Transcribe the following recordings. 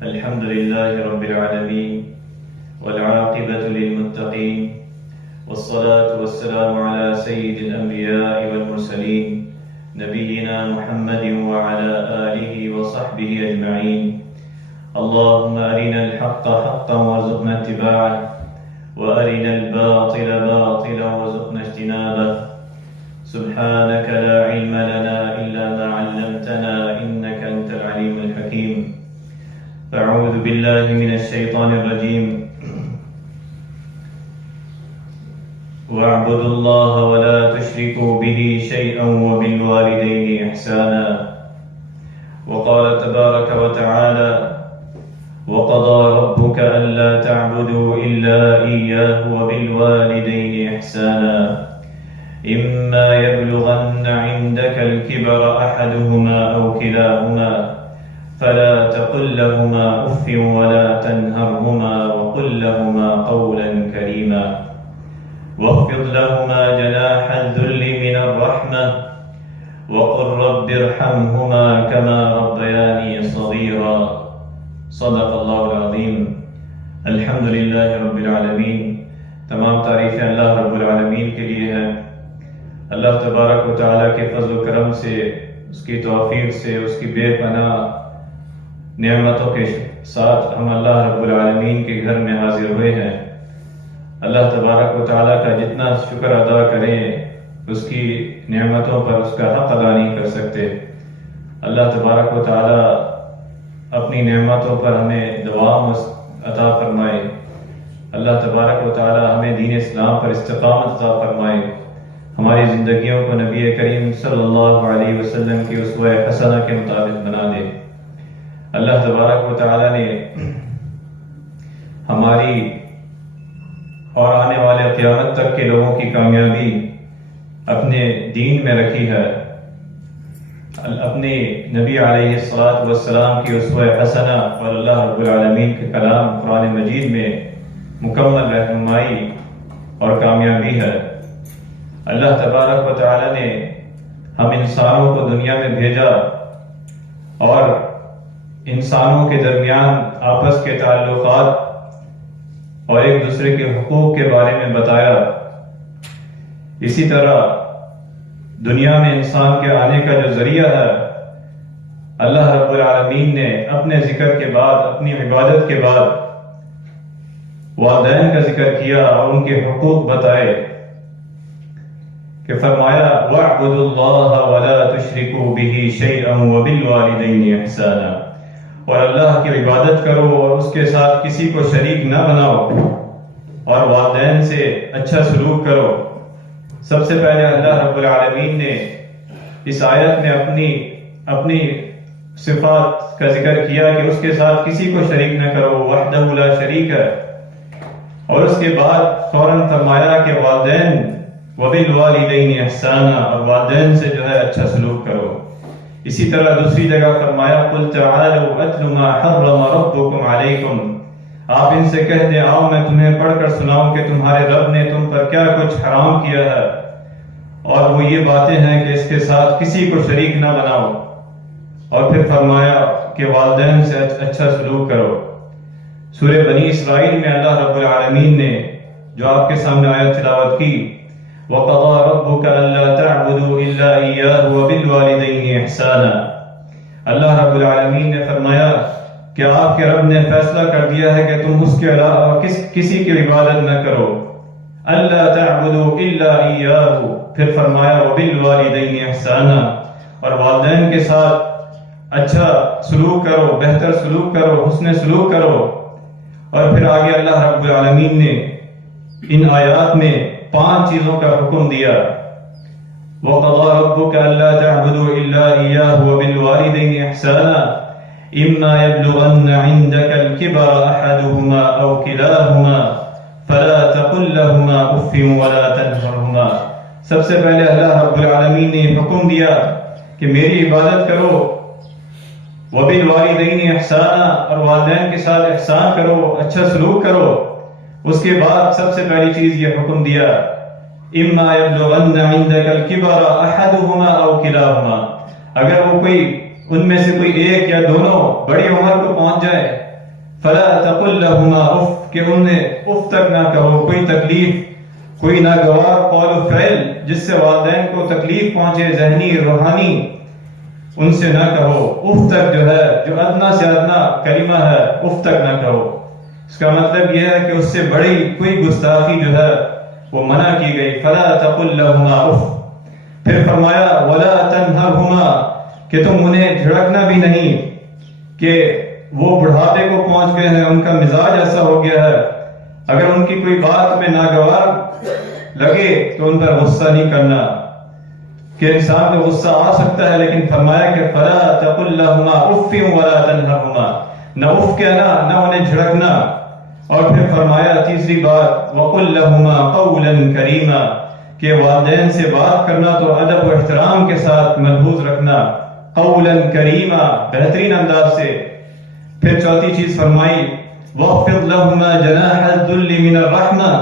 الحمد لله رب العالمين والعاقبة للمتقين والصلاة والسلام على سيد الأنبياء والمرسلين نبينا محمد وعلى آله وصحبه أجمعين. اللهم أرنا الحق حقا وارزقنا اتباعه وأرنا الباطل باطلا وارزقنا اجتنابه. سبحانك لا علم لنا إلا ما علمتنا إنك أنت العليم الحكيم. أعوذ بالله من الشيطان الرجيم. واعبدوا الله ولا تشركوا به شيئا وبالوالدين إحسانا. وقال تبارك وتعالى: وقضى ربك ألا تعبدوا إلا إياه وبالوالدين إحسانا. إما يبلغن عندك الكبر أحدهما أو كلاهما فلا تقل لهما أف ولا تنهرهما وقل لهما قولا كريما. واخفض لهما جناح الذل من الرحمة وقل رب ارحمهما كما ربياني صغيرا. صدق اللہ العظیم. الحمد للہ رب العالمین. تمام تعریفیں اللہ رب العالمین کے لیے ہیں. اللہ تبارک و تعالیٰ کے فضل و کرم سے، اس کی توفیق سے، اس کی بے پناہ نعمتوں کے ساتھ ہم اللہ رب العالمین کے گھر میں حاضر ہوئے ہیں. اللہ تبارک و تعالیٰ کا جتنا شکر ادا کریں اس کی نعمتوں پر اس کا حق ادا نہیں کر سکتے. اللہ تبارک و تعالیٰ اپنی نعمتوں پر ہمیں دوام عطا فرمائے. اللہ تبارک و تعالیٰ ہمیں دین اسلام پر استقامت عطا فرمائے. ہماری زندگیوں کو نبی کریم صلی اللہ علیہ وسلم کی اسوہ حسنہ کے مطابق بنا دے. اللہ تبارک و تعالیٰ نے ہماری اور آنے والے قیامت تک کے لوگوں کی کامیابی اپنے دین میں رکھی ہے. اپنے نبی علیہ الصلاۃ والسلام کی اسوہ حسنہ اور اللہ رب العالمین کے کلام قرآن مجید میں مکمل رہنمائی اور کامیابی ہے. اللہ تبارک و تعالیٰ نے ہم انسانوں کو دنیا میں بھیجا اور انسانوں کے درمیان آپس کے تعلقات اور ایک دوسرے کے حقوق کے بارے میں بتایا. اسی طرح دنیا میں انسان کے آنے کا جو ذریعہ ہے، اللہ رب العالمین نے اپنے ذکر کے بعد، اپنی عبادت کے بعد والدین کا ذکر کیا اور ان کے حقوق بتائے کہ فرمایا: وَاعْبُدُوا اللَّهَ وَلَا تُشْرِكُوا بِهِ شَيْئًا وَبِالْوَالِدَيْنِ إِحْسَانًا. اور اللہ کی عبادت کرو اور اس کے ساتھ کسی کو شریک نہ بناؤ اور والدین سے اچھا سلوک کرو. سب سے پہلے اللہ رب العالمین نے اس آیت میں اپنی صفات کا ذکر کیا کہ اس کے ساتھ کسی کو شریک نہ کرو، وحدہ لا شریک ہے. اور اس کے بعد فوراً فرمایا کہ والدین وبالوالدین احسانا، اور والدین سے جو ہے اچھا سلوک کرو. اسی طرح دوسری جگہ فرمایا: قل تعالوا اتل ما حرم ربکم علیکم. آپ ان سے کہہ دیں آؤ میں تمہیں پڑھ کر سناؤں کہ تمہارے رب نے تم پر کیا کچھ حرام کیا ہے، اور وہ یہ باتیں ہیں کہ اس کے ساتھ کسی کو شریک نہ بناؤ. اور پھر فرمایا کہ والدین سے اچھا سلوک کرو. سورہ بنی اسرائیل میں اللہ رب العالمین نے جو آپ کے سامنے آیت تلاوت کی: وَقَضَى رَبُّكَ أَلَّا تَعْبُدُوا إِلَّا إِيَّاهُ وَبِالْوَالِدَيْنِ إِحْسَانًا. اللہ رب العالمین نے فرمایا کہ آپ کے رب نے فیصلہ کر دیا ہے کہ تم اس کے علاوہ کسی کی عبادت نہ کرو. أَلَّا تَعْبُدُوا إِلَّا إِيَّاهُ. پھر فرمایا وَبِالْوَالِدَيْنِ إِحْسَانًا، اور والدین کے ساتھ اچھا سلوک کرو، بہتر سلوک کرو، حسن سلوک کرو. اور پھر آگے اللہ رب العالمین نے ان آیات میں 5 چیزوں کا حکم دیا. وَقَضَى رَبُّكَ أَلَّا تَعْبُدُوا إِلَّا إِيَّاهُ وَبِالْوَالِدَيْنِ إِحْسَانًا إِمَّا يَبْلُغَنَّ عِندَكَ الْكِبَرَ أَحَدُهُمَا أَوْ كِلَاهُمَا فَلَا تَقُل لَّهُمَا أُفٍّ وَلَا تَنْهَرْهُمَا. سب سے پہلے اللہ رب العالمین نے حکم دیا کہ میری عبادت کرو، وَبِالْوَالِدَيْنِ إِحْسَانًا، اور والدین کے ساتھ احسان کرو، اچھا سلوک کرو. اس کے بعد سب سے پہلی چیز یہ حکم دیا: اما یبلغن عندک الکبر احدهما او کلاهما، اگر وہ کوئی ان میں سے کوئی ایک یا دونوں بڑی عمر کو پہنچ جائے فلا تقل لهما اف، کہ انہیں اف تک نہ کہو، کوئی تکلیف، کوئی ناگوار قول و فعل جس سے والدین کو تکلیف پہنچے ذہنی روحانی، ان سے نہ کہو، اف تک جو ہے، جو ادنا سے ادنا کلمہ ہے اف تک نہ کہو۔ اس کا مطلب یہ ہے کہ اس سے بڑی کوئی گستاخی جو ہے وہ منع کی گئی، فلا تقل لهما اف۔ پھر فرمایا ولا تنهرهما، کہ تم انہیں جھڑکنا بھی نہیں، کہ وہ بڑھاپے کو پہنچ گئے ہیں، ان کا مزاج ایسا ہو گیا ہے، اگر ان کی کوئی بات میں ناگوار لگے تو ان پر غصہ نہیں کرنا، کہ انسان کو غصہ آ سکتا ہے، لیکن فرمایا کہ فلا تقل لهما اف ولا تنهرهما، نہ اف کہنا نہ انہیں جھڑکنا۔ اور پھر فرمایا تیسری بات وقل لهما قولا کریما، کہ والدین سے بات کرنا تو ادب و احترام کے ساتھ ملحوظ رکھنا، قولا کریما، بہترین انداز سے۔ پھر چوتھی چیز فرمائی وَاخْفِضْ لَهُمَا جَنَاحَ الذُّلِّ مِنَ الرَّحْمَةِ،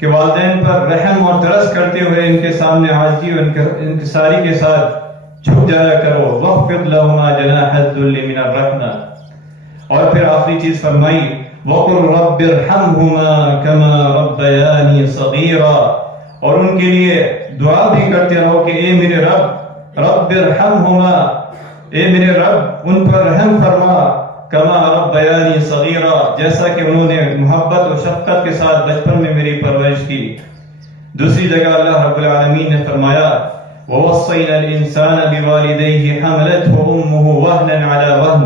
کہ والدین پر رحم اور ترس کرتے ہوئے ان کے سامنے عاجزی اور انکساری کے ساتھ جھک جایا کرو، وَاخْفِضْ لَهُمَا جَنَاحَ الذُّلِّ مِنَ الرَّحْمَةِ۔ اور پھر آخری چیز فرمائی وَقُلْ رَبِّ ارْحَمْهُمَا كَمَا رَبَّيَانِي صَغِيرًا، اور ان کے لیے دعا بھی کرتے رہو کہ اے میرے رب، رب ارحمہما، اے میرے رب ان پر رحم فرما، کما ربیانی صغیرا، جیسا کہ انہوں نے محبت و شفقت کے ساتھ بچپن میں میری پرورش کی۔ دوسری جگہ اللہ رب العالمین نے فرمایا وَوَصَّيْنَا الْإِنسَانَ بِوَالِدَيْهِ حَمَلَتْهُ أُمُّهُ وَهْنًا عَلَى وَهْنٍ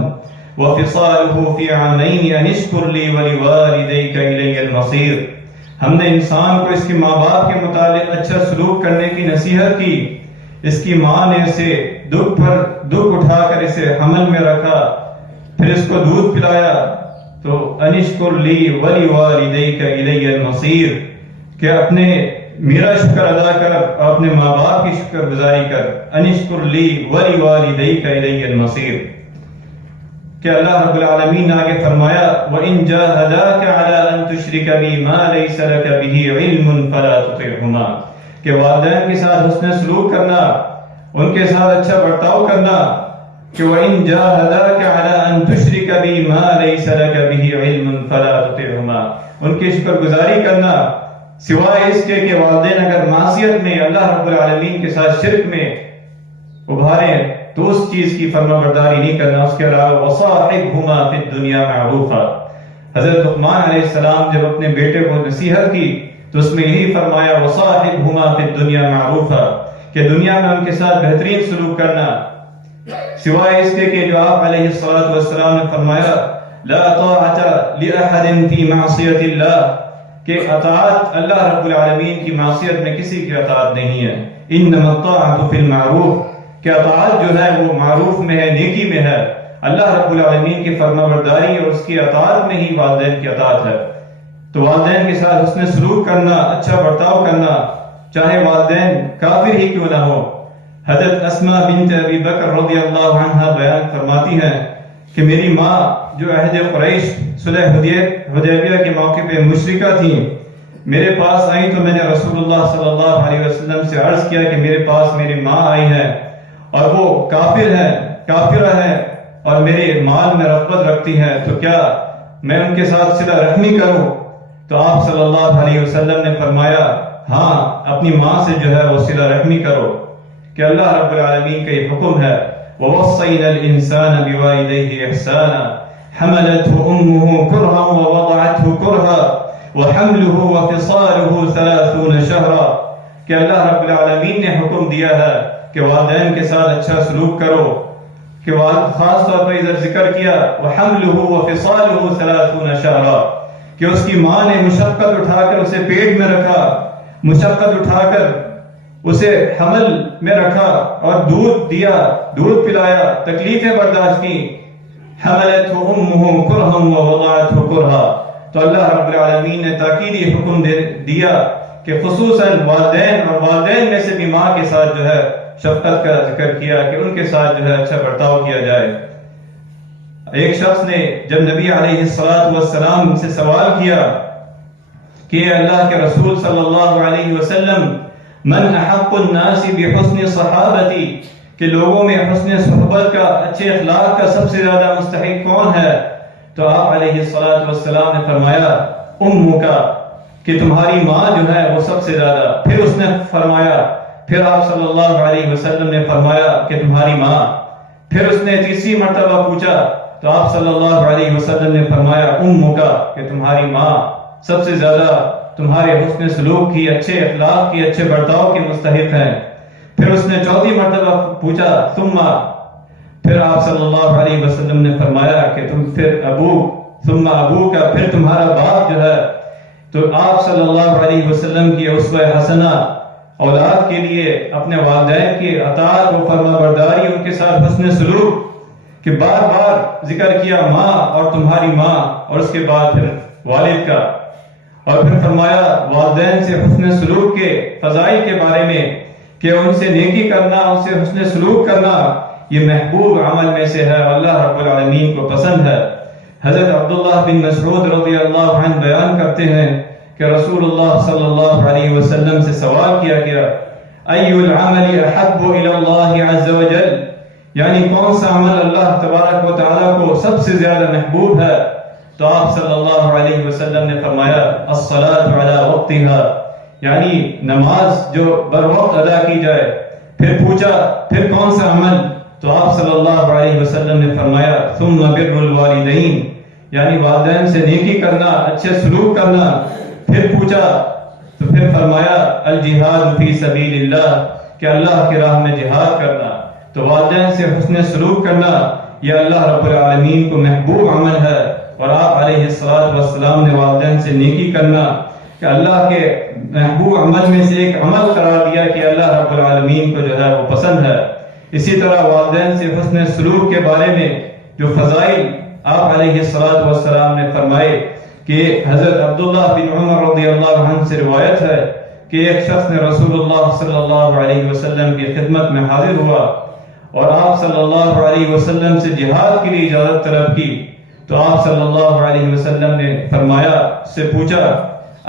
وَفِصَالُهُ فِي عَامَيْنِ أَنِ اشْكُرْ لِي وَلِوَالِدَيْكَ إِلَيَّ الْمَصِيرُ۔ ہم نے انسان کو اس کے ماں باپ کے متعلق اچھا سلوک کرنے کی نصیحت کی، اس کی ماں نے اسے دکھ پر دکھ اٹھا کر اسے حمل میں رکھا، پھر اس کو دودھ پلایا، تو انشکر لی ولی والدیک الی المصیر، کہ اپنے میرا شکر ادا کر اور اپنے ماں باپ کی شکر گزاری کر، انشکر لی ولی والدیک الی المصیر۔ کہ اللہ رب العالمین نے آگے فرمایا وَإِن جَاهَدَاكَ عَلَىٰ أَن تُشْرِكَ بِي مَا لَيْسَ لَكَ بِهِ عِلْمٌ فَلَا تُطِعْهُمَا، کہ والدین کے ساتھ حسن سلوک کرنا، ان کے ساتھ اچھا برتاؤ کرنا، کہ وَإِن جَاهَدَاكَ عَلَىٰ أَن تُشْرِكَ بِي مَا لَيْسَ لَكَ بِهِ عِلْمٌ فَلَا تُطِعْهُمَا، ان کی شکر گزاری کرنا سوائے اس کے کہ والدین اگر معصیت میں اللہ رب العالمین کے ساتھ شرک میں ابھاریں تو اس چیز کی فرما برداری نہیں کرنا، اس کے علاوہ وَصَاحِبْهُمَا فِي الدُّنْيَا مَعْرُوفًا۔ حضرت لقمان علیہ السلام جب اپنے بیٹے کو نصیحت کی تو اس میں یہی فرمایا وَصَاحِبْهُمَا فِي الدُّنْيَا مَعْرُوفًا، کہ دنیا میں ان کے ساتھ بہترین سلوک کرنا، سوائے اس کے کہ جو آپ علیہ السلام نے فرمایا لا طاعة لأحد في معصیت اللہ، کہ اطاعت اللہ رب العالمین کی معصیت میں کسی کی اطاعت نہیں ہے، انما الطاعة في المعروف، کہ اطاعت جو ہے وہ معروف میں ہے، نیکی میں ہے، اللہ رب العالمین کی فرما برداری اور اس کی اطاعت میں ہی والدین کی اطاعت ہے۔ تو والدین کے ساتھ حسن سلوک کرنا، اچھا برتاؤ کرنا، چاہے والدین کافر ہی کیوں نہ ہو۔ حضرت اسماء بنت ابی بکر رضی اللہ عنہا بیان فرماتی ہیں کہ میری ماں جو عہد قریش صلح حدیبیہ کے موقع پہ مشرکہ تھیں، میرے پاس آئیں تو میں نے رسول اللہ صلی اللہ علیہ وسلم سے عرض کیا کہ میرے پاس میری ماں آئی ہے اور وہ کافر ہے، کافرہ ہے اور میرے مال میں رغبت رکھتی ہے، تو کیا میں ان کے ساتھ صلہ رحمی کروں؟ تو آپ صلی اللہ علیہ وسلم نے فرمایا ہاں، اپنی ماں سے جو ہے وہ صلہ رحمی کرو، کہ اللہ رب العالمین کا یہ حکم ہے وَوَصَّيْنَا الْإِنسَانَ بِوَالِدَيْهِ إِحْسَانًا حَمَلَتْهُ أُمُّهُ كُرْهًا وَوَضَعَتْهُ كُرْهًا وَحَمْلُهُ وَفِصَالُهُ 30 شَهْرًا، کہ اللہ رب العالمین نے حکم دیا ہے کہ والدین کے ساتھ اچھا سلوک کرو، کہ خاص طور پر ادھر ذکر کیا وَحَمْلُهُ وَفِصَالُهُ 30 شَهْرًا، کہ اس کی ماں نے مشقت اٹھا کر اسے پیٹ میں رکھا، مشقت اٹھا کر اسے حمل میں رکھا اور دودھ دیا، دودھ پلایا، تکلیفیں برداشت کی، حملتہ امہ کرہا ووضعتہ کرہا۔ تو اللہ رب العالمین نے تاکیدی حکم دیا کہ خصوصاً والدین اور والدین میں سے بھی ماں کے ساتھ جو ہے شفقت کا ذکر کیا، کہ ان کے ساتھ جو ہے اچھا برتاؤ کیا جائے۔ ایک شخص نے جب نبی علیہ السلام سے سوال کیا کہ اللہ کے رسول صلی اللہ علیہ وسلم من احق الناس بحسن صحابتی، کہ لوگوں میں حسن صحبت کا، اچھے اخلاق کا سب سے زیادہ مستحق کون ہے؟ تو تو آپ علیہ الصلوۃ والسلام نے فرمایا امک، کہ تمہاری ماں جو ہے وہ سب سے زیادہ. پھر اس نے فرمایا، پھر آپ صلی اللہ علیہ وسلم نے فرمایا کہ تمہاری ماں. پھر اس نے تیسری مرتبہ پوچھا تو آپ صلی اللہ علیہ وسلم نے فرمایا امک، کہ تمہاری ماں سب سے زیادہ تمہارے حسن سلوک کی، اچھے اخلاق کی، اچھے برتاؤ کی مستحق ہے. پھر اس نے چوتھی مرتبہ پوچھا ثم، پھر آپ صلی اللہ علیہ وسلم نے فرمایا کہ تم پھر ابو، ثم ابو کا، پھر تمہارا باپ جو ہے. تو آپ صلی اللہ علیہ وسلم کی اسوہ حسنہ اولاد کے لیے اپنے والدین کی اطاعت و فرما برداری، ان کے ساتھ حسن سلوک، کہ بار بار ذکر کیا ماں اور تمہاری ماں، اور اس کے بعد پھر والد کا. اور پھر فرمایا والدین سے حسن سلوک کے فضائل کے بارے میں کہ ان سے نیکی کرنا، ان سے حسن سلوک کرنا یہ محبوب عمل میں سے ہے، اللہ رب العالمین کو پسند ہے. حضرت عبداللہ بن مسعود رضی اللہ عنہ بیان کرتے ہیں کہ رسول اللہ صلی اللہ علیہ وسلم سے سوال کیا گیا ای العمل احب الی اللہ عز وجل، یعنی کون سا عمل اللہ تبارک و تعالیٰ کو سب سے زیادہ محبوب ہے. تو آپ صلی اللہ علیہ وسلم نے فرمایا الصلاۃ علی وقتها، یعنی نماز جو بر وقت ادا کی جائے. پھر پوچھا پھر کون سا عمل؟ تو آپ صلی اللہ علیہ وسلم نے فرمایا ثم بر الوالدین، یعنی والدین سے نیکی کرنا، اچھے سلوک کرنا. پھر پوچھا تو پھر فرمایا الجہاد فی سبیل اللہ، کہ اللہ کی راہ میں جہاد کرنا. تو والدین سے حسن سلوک کرنا یہ اللہ رب العالمین کو محبوب عمل ہے. اور آپ علیہ الصلوۃ والسلام نے والدین سے نیکی کرنا کہ اللہ کے محبوب عمل میں سے ایک عمل قرار دیا کہ اللہ رب العالمین کو جو ہے وہ پسند ہے. اسی طرح والدین سے حسن سلوک کے بارے میں جو فضائل آپ علیہ الصلوۃ والسلام نے فرمائے کہ حضرت عبداللہ بن عمر رضی اللہ عنہ سے روایت ہے کہ ایک شخص نے رسول اللہ صلی اللہ علیہ وسلم کی خدمت میں حاضر ہوا اور آپ صلی اللہ علیہ وسلم سے جہاد کے لیے اجازت طلب کی. تو آپ صلی اللہ علیہ وسلم نے فرمایا، سے پوچھا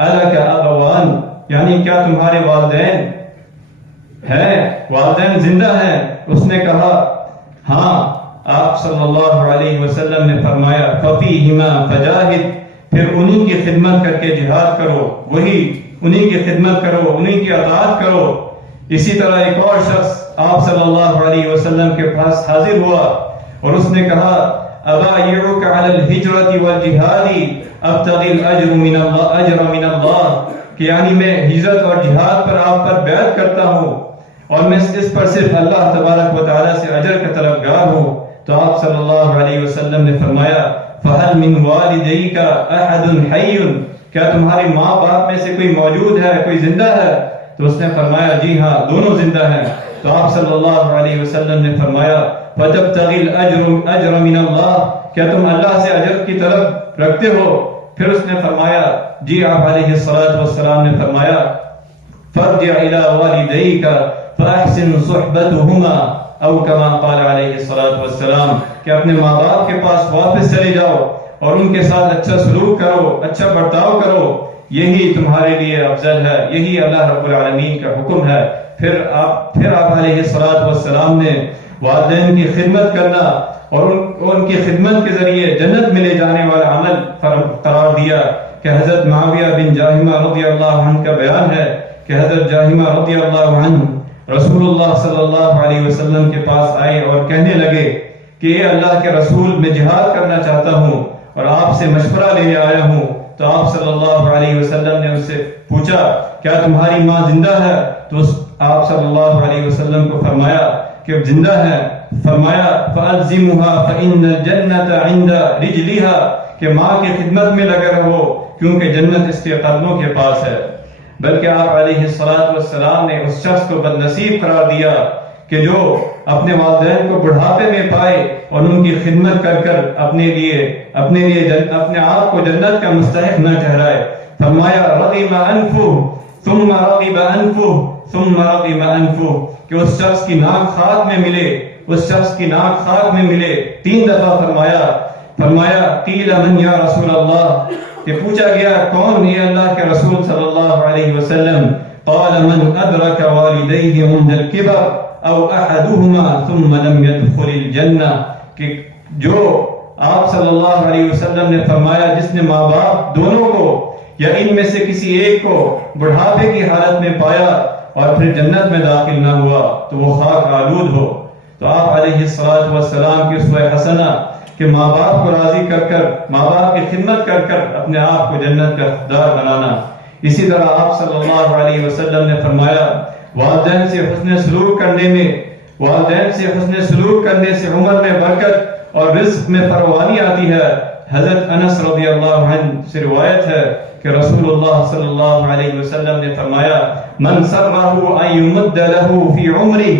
الک ابوان، یعنی کیا تمہارے والدین ہیں، والدین زندہ ہیں؟ اس نے کہا ہاں. آپ صلی اللہ علیہ وسلم نے فرمایا ففیہما فجاہد، پھر انہی کی خدمت کر کے جہاد کرو، وہی انہی کی خدمت کرو، انہی کی اطاعت کرو. اسی طرح ایک اور شخص آپ صلی اللہ علیہ وسلم کے پاس حاضر ہوا اور اس نے کہا ابایعک علی الہجرۃ والجہاد ابتغی الاجر من اللہ، کہ یعنی میں ہجرت اور جہاد پر آپ پر بیعت کرتا ہوں اور میں اس پر صرف اللہ تبارک و تعالیٰ سے اجر کا طلبگار ہوں. تو آپ صلی اللہ علیہ وسلم نے فرمایا فہل من والدیک احد حی، کیا تمہاری ماں باپ میں سے کوئی موجود ہے، کوئی زندہ ہے؟ تو اس نے فرمایا جی ہاں، دونوں زندہ ہیں. تو آپ صلی اللہ علیہ وسلم نے فرمایا فتبتغی الاجر من اللہ، کیا تم اللہ سے اجر کی طلب رکھتے ہو؟ پھر اس نے فرمایا جی. آپ علیہ الصلوۃ والسلام نے فرمایا فارجع الی والدیک فاحسن صحبتهما، او کما قال علیہ الصلوۃ والسلام، کہ اپنے ماں باپ کے پاس واپس چلے جاؤ اور ان کے ساتھ اچھا سلوک کرو، اچھا برتاؤ کرو، یہی تمہارے لیے افضل ہے، یہی اللہ رب العالمین کا حکم ہے. پھر آپ علیہ الصلوۃ والسلام نے والدین کی خدمت کرنا اور ان کی خدمت کے ذریعے جنت میں لے جانے والا عمل قرار دیا کہ حضرت معاویہ بن جاہمہ رضی اللہ عنہ کا بیان ہے کہ حضرت جاہمہ رضی اللہ عنہ رسول اللہ صلی اللہ علیہ وسلم کے پاس آئے اور کہنے لگے کہ اے اللہ کے رسول، میں جہاد کرنا چاہتا ہوں اور آپ سے مشورہ لینے آیا ہوں. تو آپ صلی اللہ علیہ وسلم نے اس سے پوچھا کیا تمہاری ماں زندہ ہے؟ تو آپ صلی اللہ علیہ وسلم کو فرمایا کہ زندہ ہے. فرمایا فَأَلْزِمُهَا فَإِنَّ الْجَنَّةَ عِنْدَ رِجْلِهَا، کہ ماں کی خدمت میں لگے رہو کیونکہ جنت اس کے قدموں کے پاس ہے. بلکہ آپ علیہ الصلوۃ والسلام نے اس شخص کو بد نصیب قرار دیا کہ جو اپنے والدین کو بڑھاپے میں پائے اور ان کی خدمت کر کر اپنے آپ کو جنت کا مستحق نہ ٹھہرائے. فرمایا رغم انفہ ثم رغب انفہ ثم رغم انفہ، کہ اس شخص کی ناک خاک میں ملے، اس شخص کی ناک خاک میں ملے. 3 دفعہ فرمایا قیل من یا رسول اللہ، کہ پوچھا گیا کون ہے اللہ کے رسول صلی اللہ علیہ وسلم؟ قال من ادرک والدیہ منذ الکبر او احدہما ثم لم يدخل الجنہ، کہ جو آپ صلی اللہ علیہ وسلم نے فرمایا جس نے ماں باپ دونوں کو یا ان میں سے کسی ایک کو بڑھاپے کی حالت میں پایا اور پھر جنت میں داخل نہ ہوا تو وہ خاک آلود ہو۔ تو آپ علیہ السلام کی اسوہ حسنہ کہ ماں باپ کو راضی کر کر، ماں باپ کی خدمت کر کر اپنے آپ کو جنت کا حقدار بنانا۔ اسی طرح آپ صلی اللہ علیہ وسلم نے فرمایا والدین سے حسن سلوک کرنے سے عمر میں برکت اور رزق میں فراوانی آتی ہے۔ حضرت انس رضی اللہ عنہ سے روایت ہے کہ رسول اللہ صلی اللہ علیہ وسلم نے فرمایا من سرہ ان یمد لہ فی عمرہ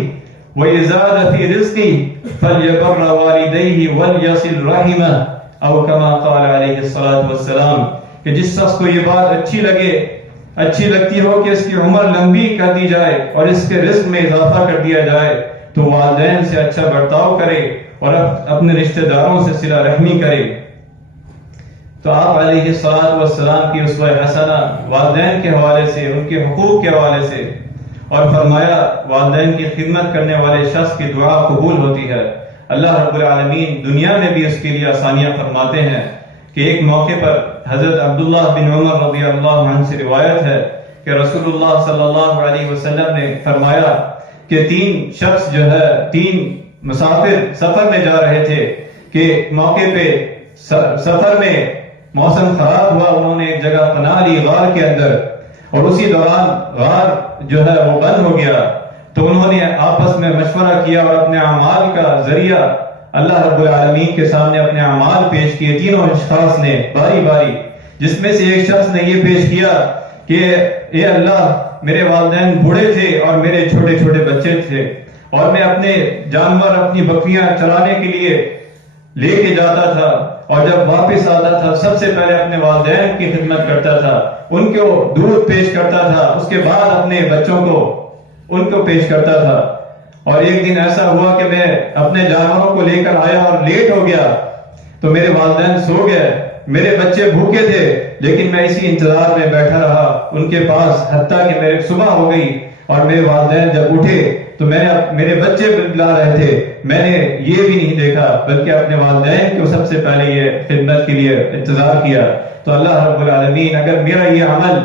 ویزاد فی رزقہ فلیبر والدیہ ولیصل رحمہ او کما قال علیہ السلام، کہ جس شخص کو یہ بات اچھی لگتی ہو کہ اس کی عمر لمبی کر دی جائے اور اس کے رزق میں اضافہ کر دیا جائے تو والدین سے اچھا برتاؤ کرے اور اپنے رشتہ داروں سے صلہ رحمی کرے۔ تو آپ علیہ السلام کی اسوہ حسنہ والدین کے حوالے سے، ان کے حقوق کے حوالے سے، اور فرمایا والدین کی خدمت کرنے والے شخص کی دعا قبول ہوتی ہے۔ اللہ رب العالمین دنیا میں بھی اس کے لیے آسانیاں فرماتے ہیں کہ ایک موقع پر حضرت عبداللہ بن عمر رضی اللہ عنہ سے روایت ہے کہ رسول اللہ صلی اللہ علیہ وسلم نے فرمایا کہ تین مسافر سفر میں جا رہے تھے کہ موقع پہ سفر میں موسم خراب ہوا، انہوں نے ایک جگہ پناہ لی غار کے اندر، اور اسی دوران غار جو ہے وہ بند ہو گیا۔ تو انہوں نے آپس میں مشورہ کیا اور اپنے اعمال کا ذریعہ اللہ رب العالمین کے سامنے اپنے اعمال پیش کیے، تینوں اشخاص نے باری باری، جس میں سے ایک شخص نے یہ پیش کیا کہ اے اللہ، میرے والدین بوڑھے تھے اور میرے چھوٹے چھوٹے بچے تھے، اور میں اپنے جانور، اپنی بکریاں چرانے کے لیے لے کے جاتا تھا، اور جب واپس آتا تھا سب سے پہلے اپنے والدین کی خدمت کرتا تھا، ان کو دودھ پیش کرتا تھا، اس کے بعد اپنے بچوں کو ان کو پیش کرتا تھا۔ اور ایک دن ایسا ہوا کہ میں اپنے جانوروں کو لے کر آیا اور لیٹ ہو گیا تو میرے والدین سو گئے، میرے بچے بھوکے تھے، لیکن میں اسی انتظار میں بیٹھا رہا ان کے پاس حتیٰ کہ میرے صبح ہو گئی، اور میرے والدین جب اٹھے تو میرے بچے بلا رہے تھے، میں نے یہ بھی نہیں دیکھا بلکہ اپنے والدین کو سب سے پہلے یہ خدمت کے لیے انتظار کیا۔ تو اللہ رب العالمین اگر میرا یہ عمل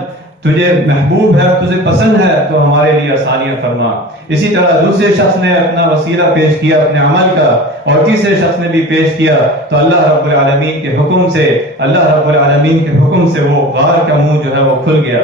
تجھے محبوب ہے، تجھے پسند ہے، تو ہمارے لیے آسانیاں فرما۔ اسی طرح دوسرے شخص نے اپنا وسیلہ پیش کیا اپنے عمل کا، اور تیسرے شخص نے بھی پیش کیا، تو اللہ رب العالمین کے حکم سے وہ غار کا منہ جو ہے وہ کھل گیا۔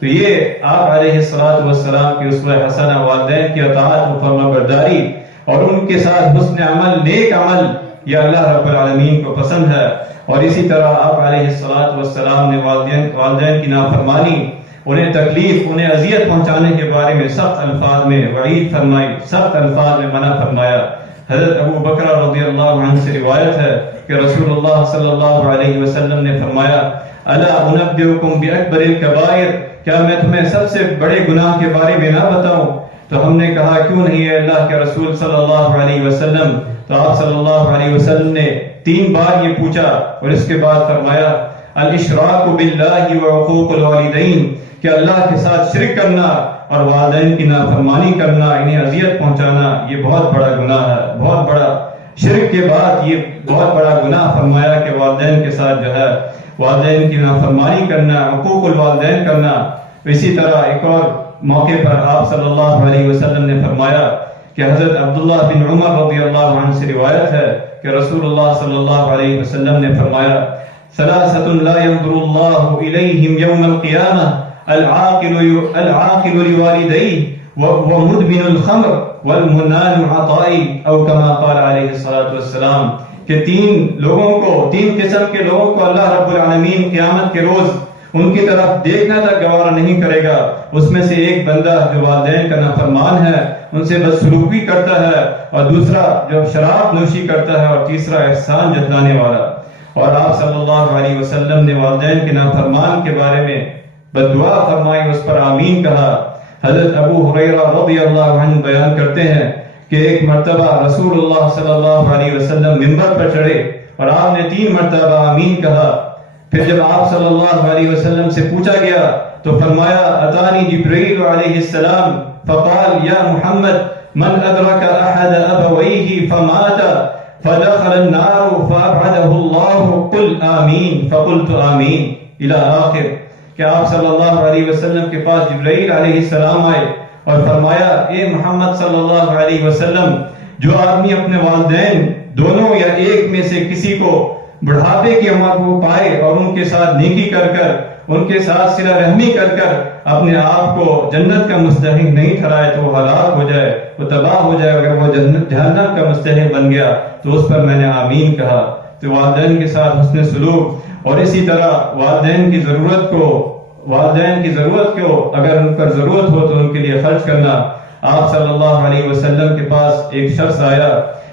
تو یہ آپ علیہ السلام کی اسوہ حسنہ والدین کی اطاعت و فرما برداری اور ان کے ساتھ حسن عمل، نیک عمل، یہ اللہ رب العالمین کو پسند ہے۔ اور اسی طرح آپ علیہ السلام نے والدین کی نافرمانی، انہیں تکلیف، انہیں اذیت پہنچانے کے بارے میں سخت الفاظ میں وعید فرمائی، سخت الفاظ میں منع فرمایا۔ حضرت ابو بکر رضی اللہ عنہ سے روایت ہے کہ رسول اللہ صلی اللہ علیہ وسلم نے فرمایا الا انبئکم باکبر الکبائر، کیا میں تمہیں سب سے بڑے گناہ کے بارے میں نہ بتاؤں؟ تو ہم نے کہا کیوں نہیں ہے اللہ کے رسول صلی اللہ علیہ وسلم؟ تو آپ صلی اللہ علیہ وسلم نے 3 بار یہ پوچھا اور اس کے بعد فرمایا الاشراک باللہ وعقوق الوالدین، کہ اللہ کے ساتھ شرک کرنا اور والدین کی نافرمانی کرنا، انہیں اذیت پہنچانا، یہ بہت بڑا گناہ ہے، بہت بڑا شرک کے بعد یہ بہت بڑا گناہ فرمایا کہ والدین کے ساتھ جو ہے والدین کی نافرمانی کرنا، حقوق الوالدین کرنا۔ اسی طرح ایک اور موقع پر آپ صلی اللہ علیہ وسلم نے فرمایا کہ حضرت عبداللہ بن عمر رضی اللہ عنہ سے روایت ہے کہ رسول اللہ صلی اللہ علیہ وسلم نے فرمایا ثلاثة لا ينظر الله إليهم يوم القيامة العاقل لوالديه ومدمن الخمر والمنان عطائي او كما قال علیہ الصلوۃ والسلام، کہ 3 قسم کے لوگوں کو اللہ رب العالمین قیامت کے روز ان کی طرف دیکھنا تک گوارا نہیں کرے گا۔ اس میں سے ایک بندہ جو والدین کا نافرمان ہے، ان سے بدسلوکی کرتا ہے، اور دوسرا جو شراب نوشی کرتا ہے، اور تیسرا احسان جتلانے والا۔ اور آپ صلی اللہ علیہ وسلم نے والدین کے نافرمان کے بارے میں بددعا فرمائی، اس پر آمین کہا۔ حضرت ابو ہریرہ رضی اللہ عنہ بیان کرتے ہیں کہ ایک مرتبہ رسول اللہ صلی اللہ علیہ وسلم منبر پر چڑھے اور آپ نے 3 مرتبہ آمین کہا۔ پھر جب آپ صلی اللہ علیہ وسلم سے پوچھا گیا تو فرمایا اتانی جبرائیل علیہ السلام فقال یا محمد من ادرک احد ابویہ فمات فدخل النار فأبعده الله قل آمین فقلت آمین الی آخر. کہ آپ صلی اللہ علیہ وسلم کے پاس جبرائیل علیہ السلام آئے اور فرمایا اے محمد صلی اللہ علیہ وسلم، جو آدمی اپنے والدین دونوں یا ایک میں سے کسی کو بڑھاپے کی عمر کو پائے اور ان کے ساتھ نیکی کر کر، ان کے ساتھ صلہ رحمی کر کر اپنے آپ کو جنت کا مستحق نہیں ٹھہرائے تو وہ ہلاک ہو جائے، وہ تباہ ہو جائے. اگر وہ جہنم کا مستحق بن گیا تو اس پر میں نے آمین کہا. تو والدین کے ساتھ حسن سلوک، اور اسی طرح والدین کی ضرورت کو اگر ان پر ضرورت ہو تو ان کے لیے خرچ کرنا. آپ صلی اللہ علیہ وسلم کے پاس ایک شخص آیا،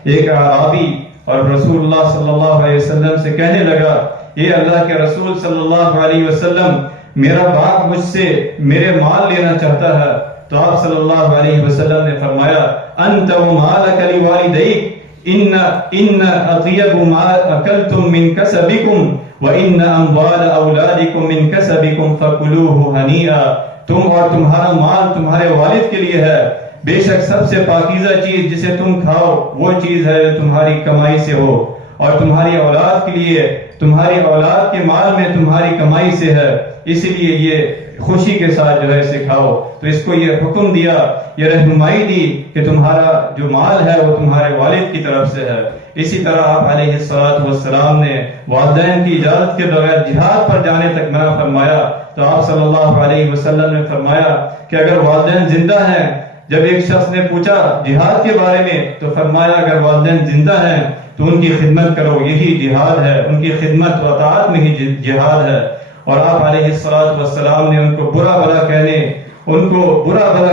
ایک اعرابی، اور رسول اللہ صلی اللہ علیہ وسلم سے کہنے لگا اے اللہ کے رسول صلی اللہ علیہ وسلم، میرا باپ مجھ سے میرے مال لینا چاہتا ہے. تو آپ صلی اللہ علیہ وسلم نے فرمایا انت ومالک لوالدیک ان اطیب ما اکلتم من کسبکم وان اموال اولادکم من کسبکم فکلوہ ہنیئا. تم اور تمہارا مال تمہارے والد کے لیے ہے، بے شک سب سے پاکیزہ چیز جسے تم کھاؤ وہ چیز ہے جو تمہاری کمائی سے ہو، اور تمہاری اولاد کے لیے تمہاری اولاد کے مال میں تمہاری کمائی سے ہے، اس لیے یہ خوشی کے ساتھ جو ہے اسے کھاؤ. تو اس کو یہ حکم دیا، یہ رہنمائی دی کہ تمہارا جو مال ہے وہ تمہارے والد کی طرف سے ہے. اسی طرح آپ علیہ السلام نے والدین کی اجازت کے بغیر جہاد پر جانے تک منع فرمایا. تو آپ صلی اللہ علیہ وسلم نے فرمایا کہ اگر والدین زندہ ہیں، جب ایک شخص نے پوچھا جہاد کے بارے میں تو فرمایا اگر والدین زندہ ہیں تو ان کی خدمت کرو، یہی جہاد ہے، ان کی خدمت و اطاعت میں ہی جہاد ہے. اور آپ علیہ السلام نے ان کو برا بھلا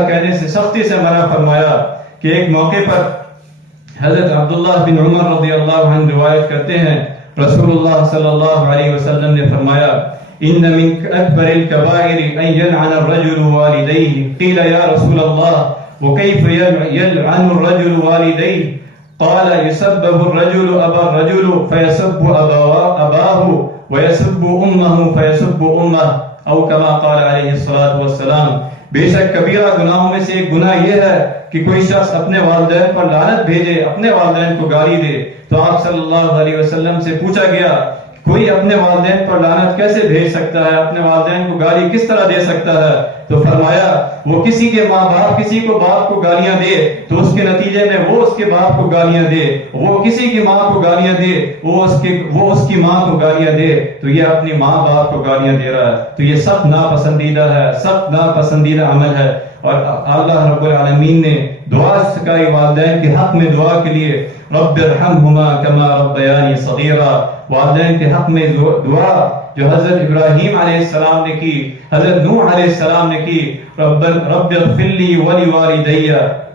کہنے سے سختی سے منع فرمایا. کہ ایک موقع پر حضرت عبداللہ بن عمر رضی اللہ عنہ روایت کرتے ہیں رسول اللہ صلی اللہ علیہ وسلم نے فرمایا ان من اکبر الکبائر ان یلعن الرجل والدیہ. قیل یا رسول اللہ وکیف یلعن الرجل والدیہ؟ قال يسبب الرجل ابا الرجل فيسب اباه ويسب امه فيسب امه او كما قال علیہ الصلوۃ والسلام. بے شک کبیرہ گناہوں میں سے ایک گناہ یہ ہے کہ کوئی شخص اپنے والدین پر لعنت بھیجے، اپنے والدین کو گالی دے. تو آپ صلی اللہ علیہ وسلم سے پوچھا گیا کوئی اپنے والدین پر لعنت کیسے بھیج سکتا ہے، اپنے والدین کو گالی کس طرح دے سکتا ہے؟ تو فرمایا وہ کسی کے ماں باپ کسی کو باپ کو گالیاں دے تو اس کے نتیجے میں وہ اس کے باپ کو گالیاں دے، وہ کسی کی ماں کو گالیاں دے وہ اس کی ماں کو گالیاں دے، تو یہ اپنی ماں باپ کو گالیاں دے رہا ہے. تو یہ سخت ناپسندیدہ ہے، سخت ناپسندیدہ عمل ہے. اور اللہ رب العالمین نے دعا سکھائی والدین کے حق میں دعا کے لیے رب ارحمہما کما ربیانی صغیرا. والدین کے حق میں دعا جو حضرت ابراہیم علیہ السلام نے کی، حضرت نوح علیہ السلام نے کی رب اغفر لی ولوالدی،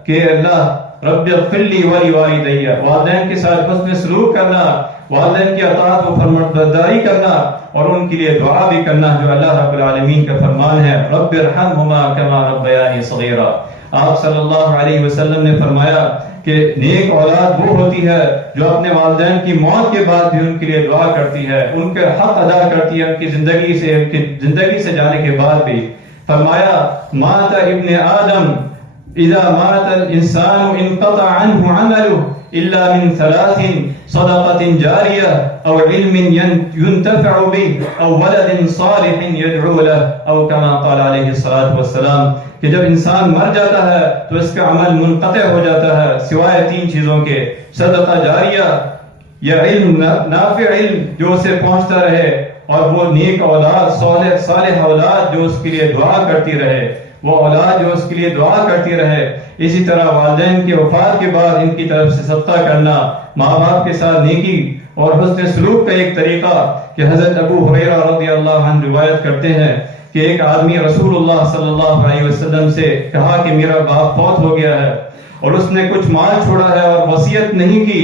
کہ اللہ رب اغفر لی ولوالدی. والدین کے ساتھ حسن سلوک کرنا، والدین کی اطاعت و فرمانبرداری کرنا اور ان کے لیے دعا بھی کرنا جو اللہ رب العالمین کا فرمان ہے رب ارحمہما کما ربیانی صغیرا. آپ صلی اللہ علیہ وسلم نے فرمایا کہ نیک اولاد وہ ہوتی ہے جو اپنے والدین کی موت کے بعد بھی ان کے لیے دعا کرتی ہے، ان کے حق ادا کرتی ہے ان کی زندگی سے جانے کے بعد بھی. فرمایا مات ابن آدم اذا مات الانسان انقطع عنه عمله الا من ثلاث صدقة جارية او علم ينتفع به او ولد صالح يدعو له او كما قال عليه الصلاة والسلام. کہ جب انسان مر جاتا ہے تو اس کا عمل منقطع ہو جاتا ہے سوائے تین چیزوں کے، صدقہ جاریہ یا علم نافع علم جو اسے پہنچتا رہے، اور وہ نیک اولاد صالح اولاد جو اس کے لیے دعا کرتی رہے، وہ اولاد جو اس کے لیے دعا کرتی رہے. اسی طرح والدین کے وفات کے بعد ان کی طرف سے صدقہ کرنا، ماں باپ کے ساتھ نیکی اور حسن سلوک کا ایک طریقہ. کہ حضرت ابو ہریرہ رضی اللہ عنہ روایت کرتے ہیں کہ ایک آدمی رسول اللہ صلی اللہ علیہ وسلم سے کہا کہ میرا باپ فوت ہو گیا ہے اور اس نے کچھ مال چھوڑا ہے اور وصیت نہیں کی،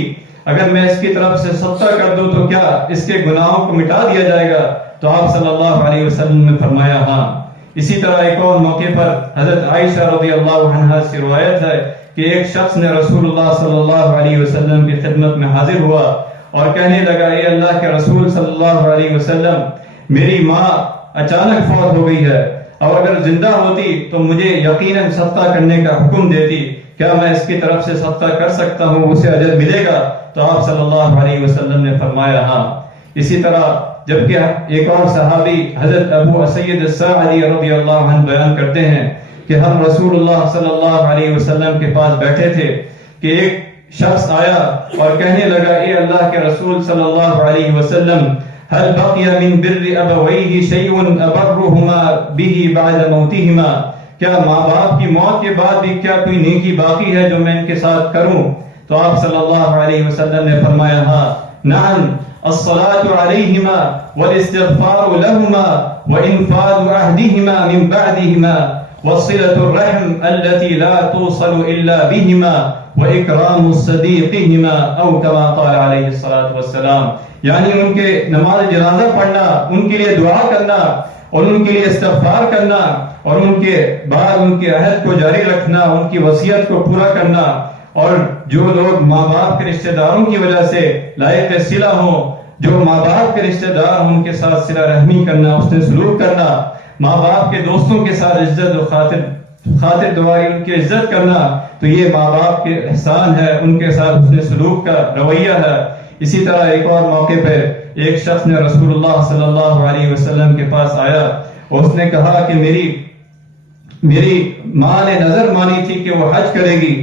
اگر میں اس کی طرف سے صدقہ کر دوں تو کیا اس کے گناہوں کو مٹا دیا جائے گا؟ تو آپ صلی اللہ علیہ وسلم نے فرمایا ہاں. اسی طرح ایک اور موقع پر حضرت عائشہ رضی اللہ عنہا سے روایت ہے کہ ایک شخص نے رسول اللہ صلی اللہ علیہ وسلم کی خدمت میں حاضر ہوا اور کہنے لگا اے اللہ کے رسول صلی اللہ علیہ وسلم، میری ماں اچانک فوت ہو گئی ہے اور اگر زندہ ہوتی تو مجھے یقیناً صدقہ کرنے کا حکم دیتی کیا میں اس کی طرف سے صدقہ کر سکتا ہوں، اسے اجر ملے گا؟ تو آپ صلی اللہ علیہ وسلم نے فرمایا ہاں۔ اسی طرح جبکہ ایک اور صحابی حضرت ابو اسید الساعدی رضی اللہ عنہ بیان کرتے ہیں کہ ہم رسول اللہ صلی اللہ علیہ وسلم کے پاس بیٹھے تھے کہ ایک شخص آیا اور کہنے لگا، اے اللہ کے رسول صلی اللہ علیہ وسلم، هل بقي من بر ابويه شيء ابرهما به بعد موتهما، کیا ماں باپ کی موت کے بعد بھی کیا کوئی نیکی باقی ہے جو میں ان کے ساتھ کروں؟ تو آپ صلی اللہ علیہ وسلم نے فرمایا ہاں، نعم، الصلاة علیہما والاستغفار لہما وانفاذ عہدہما من بعدہما وصلة الرحم التي لا توصل الا بہما واکرام الصدیقہما او کما قال علیہ الصلاة والسلام، یعنی ان کے نماز جنازہ پڑھنا، ان کے لیے دعا کرنا اور ان کے لیے استغفار کرنا اور ان کے بعد ان کے عہد کو جاری رکھنا، ان کی وصیت کو پورا کرنا، اور جو لوگ ماں باپ کے رشتہ داروں کی وجہ سے لائق صلہ ہوں، جو ماں باپ کے رشتہ دار ہوں، ان کے ساتھ صلہ رحمی کرنا، اس نے سلوک کرنا، ماں باپ کے دوستوں کے ساتھ عزت و خاطر دعائی ان کی عزت کرنا، تو یہ ماں باپ کے احسان ہے، ان کے ساتھ اس نے سلوک کا رویہ ہے۔ اسی طرح ایک اور موقع پر ایک شخص نے رسول اللہ صلی اللہ علیہ وسلم کے پاس آیا اور اس نے کہا کہ میری ماں نے نظر مانی تھی کہ وہ حج کرے گی،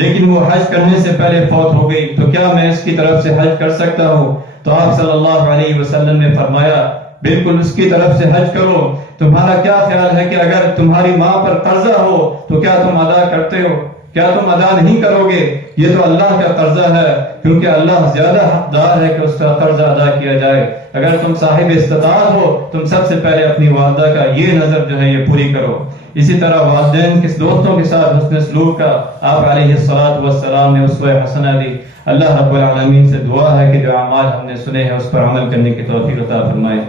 لیکن وہ حج کرنے سے پہلے فوت ہو گئی، تو کیا میں اس کی طرف سے حج کر سکتا ہوں؟ تو آپ صلی اللہ علیہ وسلم نے فرمایا بالکل اس کی طرف سے حج کرو۔ تمہارا کیا خیال ہے کہ اگر تمہاری ماں پر قرضہ ہو تو کیا تم ادا کرتے ہو؟ کیا تم ادا نہیں کرو گے؟ یہ تو اللہ کا قرضہ ہے، کیونکہ اللہ زیادہ حقدار ہے کہ اس کا قرضہ ادا کیا جائے۔ اگر تم صاحب استطاعت ہو، تم سب سے پہلے اپنی والدہ کا یہ نظر جو ہے یہ پوری کرو۔ اسی طرح والدین کے دوستوں کے ساتھ حسن سلوک کا آپ علیہ الصلوۃ والسلام نے اسوہ حسنہ دی۔ اللہ رب العالمین سے دعا ہے کہ جو اعمال ہم نے سنے ہیں اس پر عمل کرنے کی توفیق عطا فرمائے۔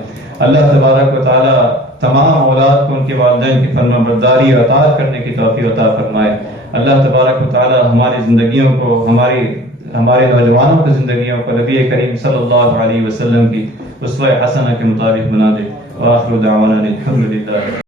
اللہ تبارک و تعالی تمام اولاد کو ان کے والدین کی فرما برداری اور اطاعت کرنے کی توفیق عطا فرمائے۔ اللہ تبارک و تعالی ہماری زندگیوں کو، ہمارے نوجوانوں کی زندگیوں کو نبی کریم صلی اللہ علیہ وسلم کی اسوہ حسنہ کے مطابق بنا دے۔ وآخر دعوانا الحمدللہ۔